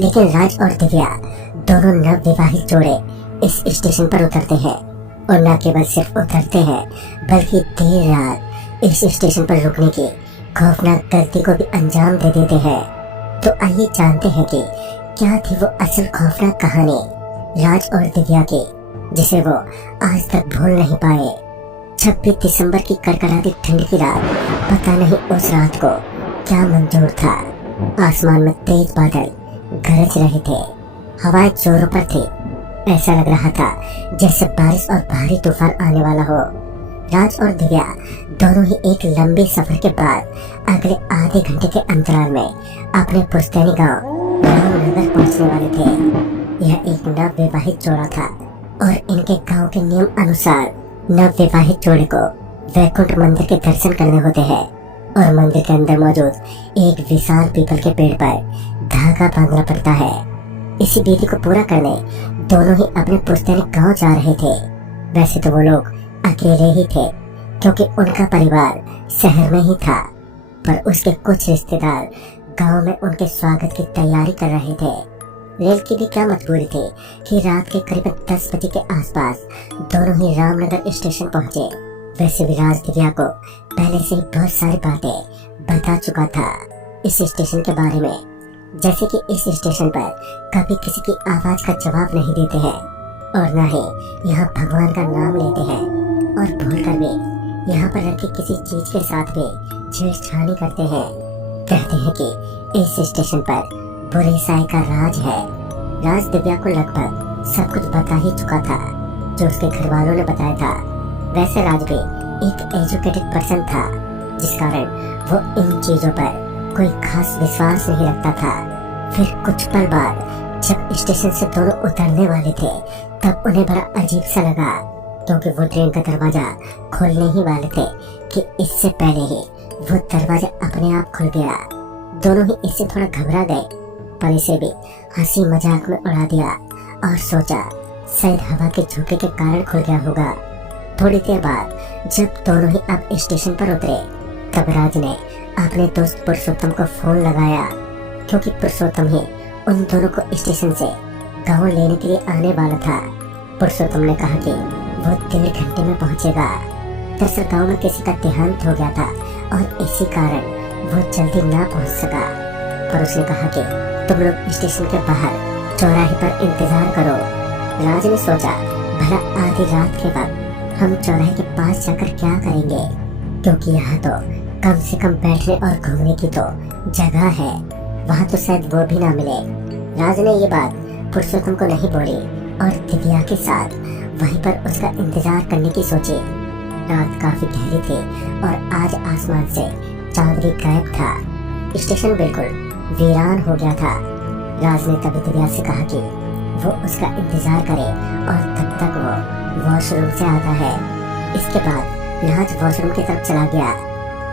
लेकिन राज और दिव्या दोनों नव विवाहित जोड़े इस स्टेशन पर उतरते हैं और न केवल सिर्फ उतरते हैं बल्कि देर रात इस स्टेशन पर रुकने की खौफनाक गलती को भी अंजाम दे देते हैं। तो आइए जानते हैं कि क्या थी वो असल खौफनाक कहानी राज और दिव्या की, जिसे वो आज तक भूल नहीं पाए। 26 दिसंबर की कड़कड़ाती ठंड की रात, पता नहीं उस रात को क्या मंजूर था। आसमान में तेज बादल गरज रहे थे, हवाएं जोरों पर थी। ऐसा लग रहा था जैसे बारिश और भारी तूफान आने वाला हो। राज और दिव्या दोनों ही एक लंबे सफर के बाद अगले आधे घंटे के अंतराल में अपने पुश्तैनी गांव रामनगर पहुंचने वाले थे। यह एक नव विवाहित जोड़ा था और इनके गांव के नियम अनुसार नव विवाहित जोड़े को वैकुंठ मंदिर के दर्शन करने होते हैं और मंदिर के अंदर मौजूद एक विशाल पीपल के पेड़ पर धागा बांधना पड़ता है। इसी विधि को पूरा करने दोनों ही अपने पुश्तैनी गांव जा रहे थे। वैसे तो वो लोग अकेले ही थे क्योंकि उनका परिवार शहर में ही था, पर उसके कुछ रिश्तेदार गांव में उनके स्वागत की तैयारी कर रहे थे। रेल की भी क्या मजबूरी थी कि रात के करीब 10 बजे के आसपास दोनों ही रामनगर स्टेशन पहुंचे। वैसे भी राज दिव्या को पहले से ही बहुत सारी बातें बता चुका था इस स्टेशन के बारे में, जैसे कि इस स्टेशन पर कभी किसी की आवाज का जवाब नहीं देते हैं और न ही यहाँ भगवान का नाम लेते हैं, और भूल कर भी यहाँ पर रखी किसी चीज के साथ भी छेड़छाड़ी करते हैं। कहते हैं कि इस स्टेशन पर बुरी साई का राज है। राज दिव्या को लगभग सब कुछ बता ही चुका था जो उसके घर वालों ने बताया था। वैसे राज भी एक एजुकेटेड पर्सन था, जिस कारण वो इन चीजों पर कोई खास विश्वास नहीं रखता था। फिर कुछ पल बाद जब स्टेशन से दोनों उतरने वाले थे तब उन्हें बड़ा अजीब सा लगा, क्योंकि वो ट्रेन का दरवाजा खोलने ही वाले थे कि इससे पहले ही वो दरवाजा अपने आप खुल गया। दोनों ही इससे थोड़ा घबरा गए, पर इसे भी हंसी मजाक में उड़ा दिया और सोचा शायद हवा के झोंके के कारण खुल गया होगा। थोड़ी देर बाद जब दोनों ही अब स्टेशन पर उतरे तब राज ने अपने दोस्त पुरुषोत्तम को फोन लगाया, क्योंकि पुरुषोत्तम ही उन दोनों को स्टेशन से गांव लेने के लिए आने वाला था। पुरुषोत्तम ने कहा कि वो 1.5 घंटे में पहुंचेगा। दरअसल गांव में किसी का देहांत हो गया था और इसी कारण वो जल्दी ना पहुंच सका, पर उसने कहा कि तुम लोग स्टेशन के बाहर चौराहे पर इंतजार करो। राज ने सोचा भला आधी रात के वक्त हम चौराहे के पास जाकर क्या करेंगे, क्योंकि यहाँ तो कम से कम बैठने और घूमने की तो जगह है, वहाँ तो शायद वो भी ना मिले। राज ने ये बात पुरुषोत्तम को नहीं बोली और दिव्या के साथ वहीं पर उसका इंतजार करने की सोची। रात काफी गहरी थी और आज आसमान से चांद भी गायब था। स्टेशन बिल्कुल वीरान हो गया था। राज ने तभी दिव्या से कहा कि वो उसका इंतजार करे और तब तक वो वॉशरूम से आता है। इसके बाद राज वॉशरूम की तरफ चला गया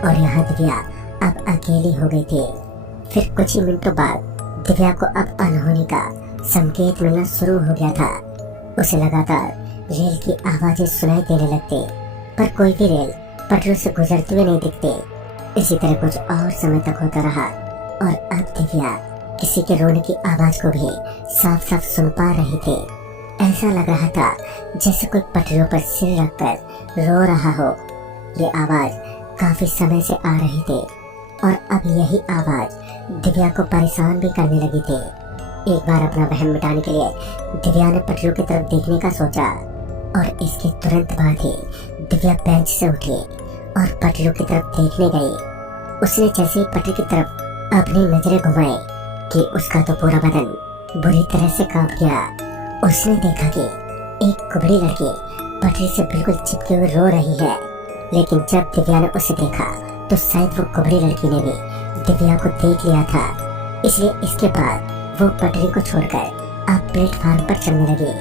और यहाँ दिव्या अब अकेली हो गई थी। फिर कुछ ही मिनटों बाद दिव्या को अब अनहोनी का संकेत मिलना शुरू हो गया था। उसे लगातार रेल की आवाजें सुनाई देने लगती, पर कोई भी रेल पटरी से गुजरते हुए नहीं दिखते। इसी तरह कुछ और समय तक होता रहा और अब दिव्या किसी के रोने की आवाज को भी साफ साफ सुन पा रही थी। ऐसा लग रहा था जैसे कोई पटरियों पर सिर रखकर रो रहा हो। ये आवाज काफी समय से आ रही थी और अब यही आवाज दिव्या को परेशान भी करने लगी थी। एक बार अपना वहम मिटाने के लिए दिव्या ने पटरियों की तरफ देखने का सोचा और इसके तुरंत बाद ही दिव्या बेंच से उठी और पटरियों की तरफ देखने गई। उसने जैसे ही पटरी की तरफ अपनी नजरें घुमाई कि उसका तो पूरा बदन बुरी तरह से कांप गया। उसने देखा कि एक कुबड़ी लड़की पटरी से बिल्कुल चिपके हुए रो रही है, लेकिन जब दिव्या ने उसे देखा तो शायद वो कुबड़ी लड़की ने भी दिव्या को देख लिया था, इसलिए इसके बाद वो पटरी को छोड़कर अब प्लेटफार्म पर चलने लगी।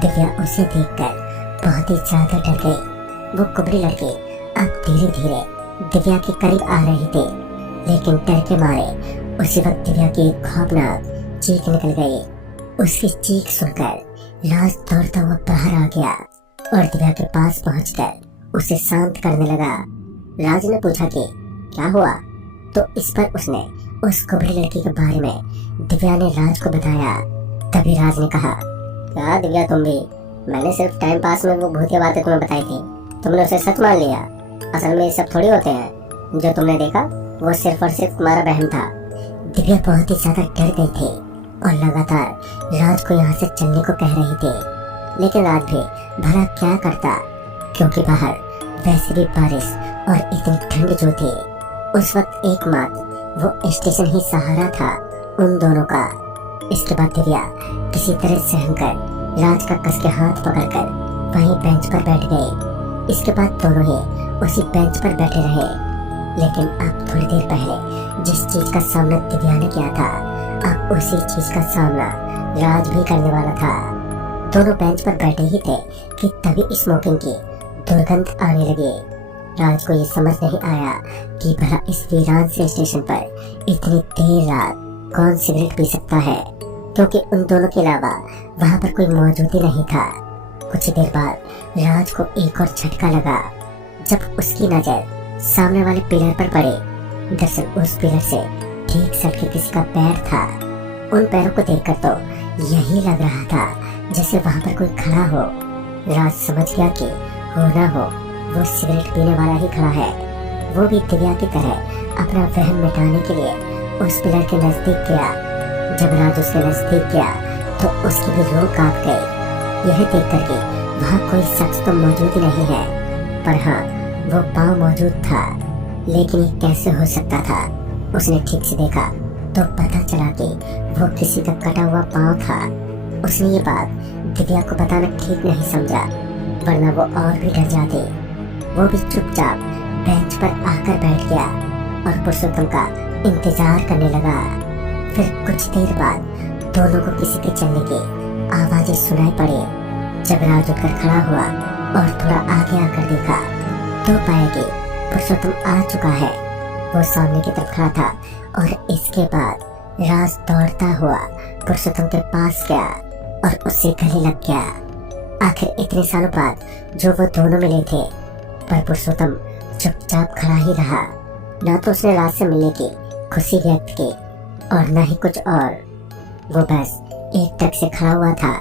दिव्या उसे देखकर बहुत ही ज्यादा डर गई। वो कुबड़ी लड़की अब धीरे धीरे दिव्या के करीब आ रही थी, लेकिन डर के मारे उसी वक्त दिव्या की एक खौफनाक चीख निकल गई। उसकी चीख सुनकर राज दौड़ता हुआ बाहर आ गया और दिव्या के पास पहुंचकर उसे शांत करने लगा। राज ने पूछा कि क्या हुआ, तो इस पर उसने उस कुबड़ी लड़की के बारे में दिव्या ने राज को बताया। तभी राज ने कहा, क्या दिव्या तुम भी, मैंने सिर्फ टाइम पास में वो भूतिया बातें तुम्हें बताई थी, तुमने उसे सच मान लिया। असल में ये सब थोड़ी होते हैं, जो तुमने देखा वो सिर्फ और सिर्फ तुम्हारा बहन था। दिव्या बहुत ही ज्यादा डर गई थी और लगातार राज को यहाँ से चलने को कह रही थी, लेकिन राज भी भला क्या करता, क्योंकि बाहर वैसे भी बारिश और इतनी ठंड जो थी। उस वक्त एकमात्र वो स्टेशन ही सहारा था उन दोनों का। इसके बाद दिव्या किसी तरह सहम कर राज का कस के हाथ पकड़कर वहीं बेंच पर बैठ गए। इसके बाद दोनों ही उसी बेंच पर बैठे रहे। लेकिन अब थोड़ी देर पहले जिस चीज का सामना दिव्या ने किया था, अब उसी चीज का सामना राज भी करने वाला था। दोनों बेंच पर बैठे ही थे कि तभी स्मोकिंग की दुर्गंध आने लगी। राज को ये समझ नहीं आया कि भला इस वीरान से स्टेशन पर इतनी देर रात कौन सिगरेट पी सकता है, क्योंकि उन दोनों के अलावा वहां पर कोई मौजूद ही नहीं था। कुछ देर बाद राज को एक और झटका लगा जब उसकी नजर सामने वाले पिलर पर पड़ी। दरअसल उस पिलर से ठीक सट के किसी का पैर था। उन पैरों को देखकर तो यही लग रहा था जैसे वहां पर कोई खड़ा हो। राज समझ गया कि हो ना हो वो सिगरेट पीने वाला ही खड़ा है। वो भी दिव्या की तरह अपना वहम मिटाने के लिए उस पिलर के नजदीक गया। जब राज उसके नजदीक गया तो उसकी भी रूह कांप गई, यह देख कर कि वहाँ कोई शख्स तो मौजूद ही नहीं है, पर हाँ वो पाँव मौजूद था। लेकिन ये कैसे हो सकता था? उसने ठीक से देखा तो पता चला कि वो किसी का कटा हुआ पाँव था। उसने ये बात दिव्या को बताना ठीक नहीं समझा, वरना वो और भी डर जाती। वो भी चुपचाप बेंच पर आकर बैठ गया और पुरुषोत्तम का इंतजार करने लगा। फिर कुछ देर बाद दोनों को किसी के चलने की आवाजें सुनाई पड़ी। जब राज उठकर खड़ा हुआ और थोड़ा आगे आकर देखा तो पाया कि पुरुषोत्तम आ चुका है। वो सामने की तरफ खड़ा था और इसके बाद राज दौड़ता हुआ पुरुषोत्तम के पास गया और उससे गले लग गया। आखिर इतने सालों बाद जो वो दोनों मिले थे, पर पुरुषोत्तम चुपचाप खड़ा ही रहा। ना तो उसने राज से मिलने की खुशी व्यक्त की और न ही कुछ और। वो बस एक टक से खड़ा हुआ था।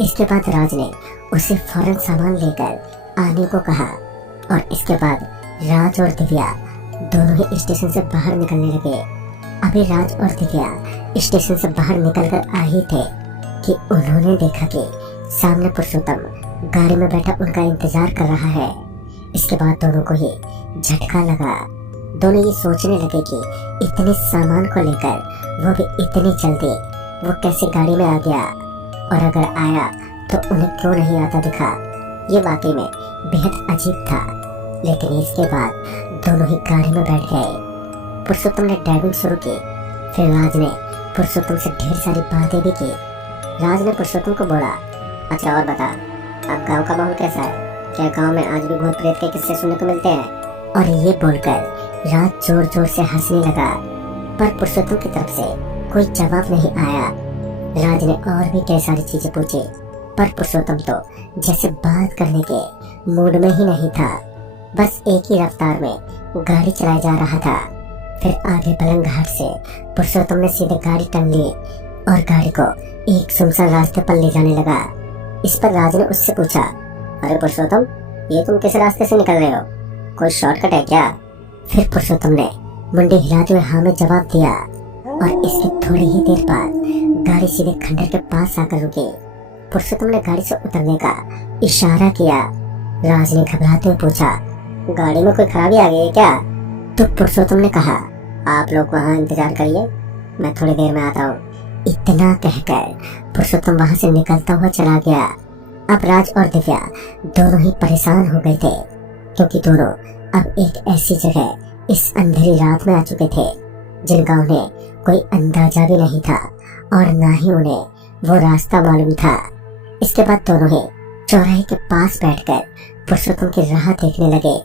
इसके बाद राज ने उसे फौरन सामान लेकर आने को कहा और इसके बाद राज और दिव्या दोनों ही स्टेशन से बाहर निकलने लगे। अभी राज और दिव्या स्टेशन से बाहर निकलकर आ ही थे कि उन्होंने देखा कि सामने पुरुषोत्तम गाड़ी में बैठा उनका इंतजार कर रहा है। इसके बाद दोनों को ही झटका लगा। दोनों ये सोचने लगे कि इतने सामान को लेकर वो भी इतनी जल्दी वो कैसे गाड़ी में आ गया, और अगर आया तो उन्हें क्यों नहीं आता दिखा। ये वाकई में बेहद अजीब था। लेकिन इसके बाद दोनों ही गाड़ी में बैठ गए। पुरुषोत्तम ने ड्राइविंग शुरू की। फिर राज ने पुरुषोत्तम से ढेर सारी बातें भी की। राज ने पुरुषोत्तम को बोला, अच्छा और बता, अब गांव का माहौल कैसा है? क्या गांव में आज भी भूत प्रेत के किस्से सुनने को मिलते हैं? और ये बोलकर राज जोर जोर से हंसने लगा, पर पुरुषोत्तम की तरफ से कोई जवाब नहीं आया। राज ने और भी कई सारी चीजें पूछी, पर पुरुषोत्तम तो जैसे बात करने के मूड में ही नहीं था। बस एक ही रफ्तार में गाड़ी चलाया जा रहा था। फिर आगे पलंग घाट से पुरुषोत्तम ने सीधे गाड़ी टंग ली और गाड़ी को एक सुनसान रास्ते पर ले जाने लगा। इस पर राज ने उससे पूछा, अरे पुरुषोत्तम, ये तुम किस रास्ते से निकल रहे हो? कोई शॉर्टकट है क्या? फिर पुरुषोत्तम ने मुंडी हिलाते हुए हाँ में जवाब दिया और इसके थोड़ी ही देर बाद गाड़ी सीधे खंडर के पास आकर रुकी। पुरुषोत्तम ने गाड़ी से उतरने का इशारा किया। राज ने घबराते हुए पूछा, गाड़ी में कोई खराबी आ गई है क्या? तो पुरुषोत्तम ने कहा, आप लोग वहाँ इंतजार करिए, मैं थोड़ी देर में आता हूँ। इतना कहकर पुरुषोत्तम वहाँ से निकलता हुआ चला गया। अब राज और दिव्या दोनों ही परेशान हो गए थे, क्योंकि दोनों अब एक ऐसी जगह इस अंधेरी रात में आ चुके थे जिनका उन्हें कोई अंदाजा भी नहीं था और ना ही उन्हें वो रास्ता मालूम था। इसके बाद दोनों ही चौराहे के पास बैठकर पुरुषोत्तम की राह देखने लगे।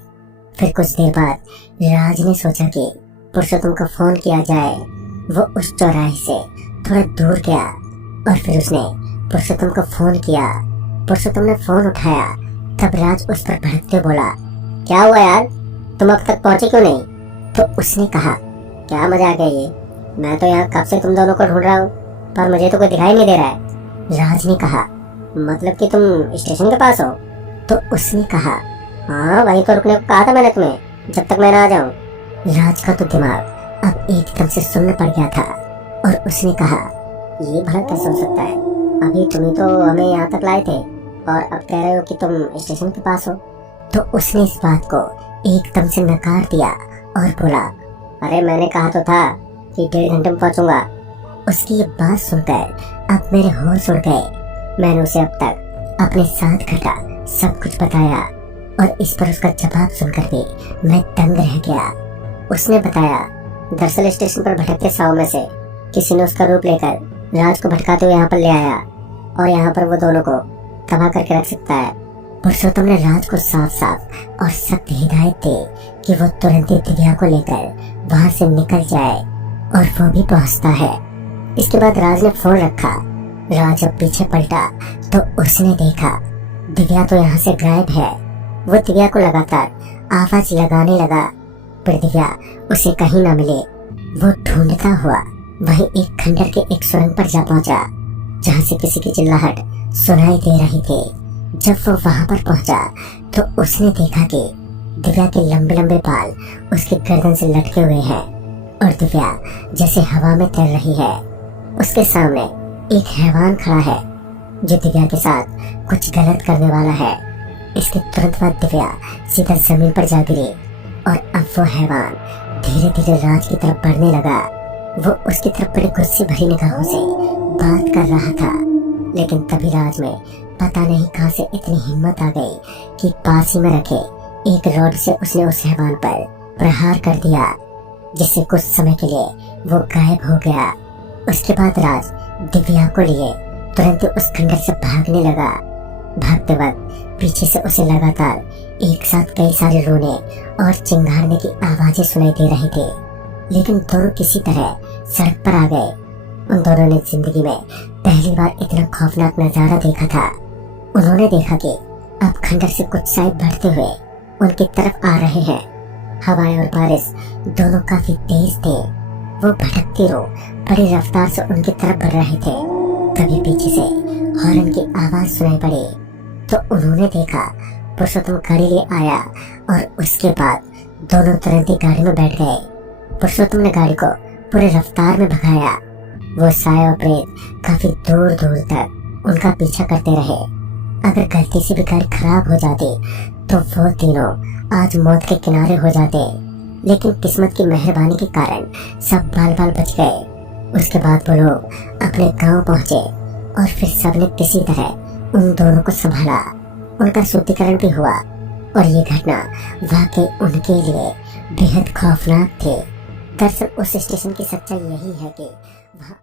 फिर कुछ देर बाद राज ने सोचा कि पुरुषोत्तम को फोन किया जाए। वो उस चौराहे से थोड़ा दूर गया और फिर उसने पुरुषोत्तम को फोन किया। पुरुषोत्तम ने फोन उठाया। तब राज उस पर भड़कते बोला, क्या हुआ यार, तुम अब तक पहुंचे क्यों नहीं? तो उसने कहा, क्या मजा आ गया ये, मैं तो यहाँ कब से तुम दोनों को ढूंढ रहा हूँ, पर मुझे तो कोई दिखाई नहीं दे रहा है। राज ने कहा। मतलब कि तुम स्टेशन के पास हो? तो उसने कहा, हाँ वहीं तो रुकने को कहा था मैंने तुम्हें, जब तक मैं ना आ जाऊं। राज का तो दिमाग अब एकदम से सुन्न पड़ गया था और उसने कहा, ये भला कैसे हो सकता है? अभी तुम ही तो हमें यहाँ तक लाए थे और अब कह रहे हो कि तुम स्टेशन के पास हो। तो उसने इस बात को एकदम से नकार दिया और बोला, अरे मैंने कहा तो था कि 1.5 घंटे में पहुंचूंगा। उसकी ये बात सुनकर अब मेरे होश उड़ गए। मैंने उसे अब तक अपने साथ घटा सब कुछ बताया और इस पर उसका जवाब सुनकर भी मैं दंग रह गया। उसने बताया, दरअसल स्टेशन पर भटकते साव में से किसी ने उसका रूप लेकर राज को भटकाते हुए यहाँ पर ले आया और यहाँ पर वो दोनों को तबाह करके रख सकता है। पुरुषोत्तम ने राज को साफ साफ और सख्त हिदायत दी कि वो तुरंत ही दिव्या को लेकर वहां से निकल जाए और वो भी पहुंचता है। इसके बाद राज ने फोन रखा। राज जब पीछे पलटा तो उसने देखा दिव्या तो यहाँ से गायब है। वो दिव्या को लगातार आवाज लगाने लगा, पर दिव्या उसे कहीं न मिले। वो ढूंढता हुआ वहीं एक खंडर के एक सुरंग पर जा पहुंचा जहाँ से किसी की चिल्लाहट सुनाई दे रही थी। जब वो वहां पर पहुंचा तो उसने देखा कि दिव्या के लंबे लंबे बाल उसके गर्दन से लटके हुए हैं और दिव्या जैसे हवा में तैर रही है। उसके सामने एक हैवान खड़ा है जो दिव्या के साथ कुछ गलत करने वाला है। इसके तुरंत बाद दिव्या सीधा जमीन पर जा गिरी और अब वो हैवान धीरे धीरे राज की तरफ बढ़ने लगा। वो उसकी तरफ बड़ी गुस्से भरी निगाहों से बात कर रहा था, लेकिन तभी राज में पता नहीं कहां से इतनी हिम्मत आ गई कि पास ही में रखे एक रॉड से उसने उस हैवान पर प्रहार कर दिया, जिससे कुछ समय के लिए वो गायब हो गया। उसके बाद राज दिव्या को लिए तुरंत उस खंडर से भागने लगा। भागते वक्त पीछे से उसे लगातार एक साथ कई सारे रोने और चिंगारने की आवाजें सुनाई दे रही थी, लेकिन दोनों किसी तरह सड़क पर आ गए। उन दोनों ने जिंदगी में पहली बार इतना खौफनाक नजारा देखा था। उन्होंने देखा कि अब खंडर से कुछ साइड बढ़ते हुए उनकी तरफ आ रहे हैं। हवाएं और बारिश दोनों काफी तेज थे। वो भटकते रो बड़ी रफ्तार से उनकी तरफ बढ़ रहे थे। तभी पीछे से हॉर्न की आवाज सुनाई पड़ी तो उन्होंने देखा पुरुषोत्तम गाड़ी ले आया और उसके बाद दोनों तुरंत ही गाड़ी में बैठ गए। पुरुषोत्तम ने गाड़ी को पूरे रफ्तार में भगाया। वो साया और प्रेत काफी दूर दूर तक उनका पीछा करते रहे। अगर गलती से भी गाड़ी खराब हो जाती तो वो तीनों आज मौत के किनारे हो जाते, लेकिन किस्मत की मेहरबानी के कारण सब बाल बाल बच गए। उसके बाद वो लोग अपने गांव पहुंचे और फिर सबने किसी तरह उन दोनों को संभाला। उनका शुद्धिकरण भी हुआ और ये घटना वाकई उनके लिए बेहद खौफनाक थी। दरअसल उस स्टेशन की सच्चाई यही है कि वहाँ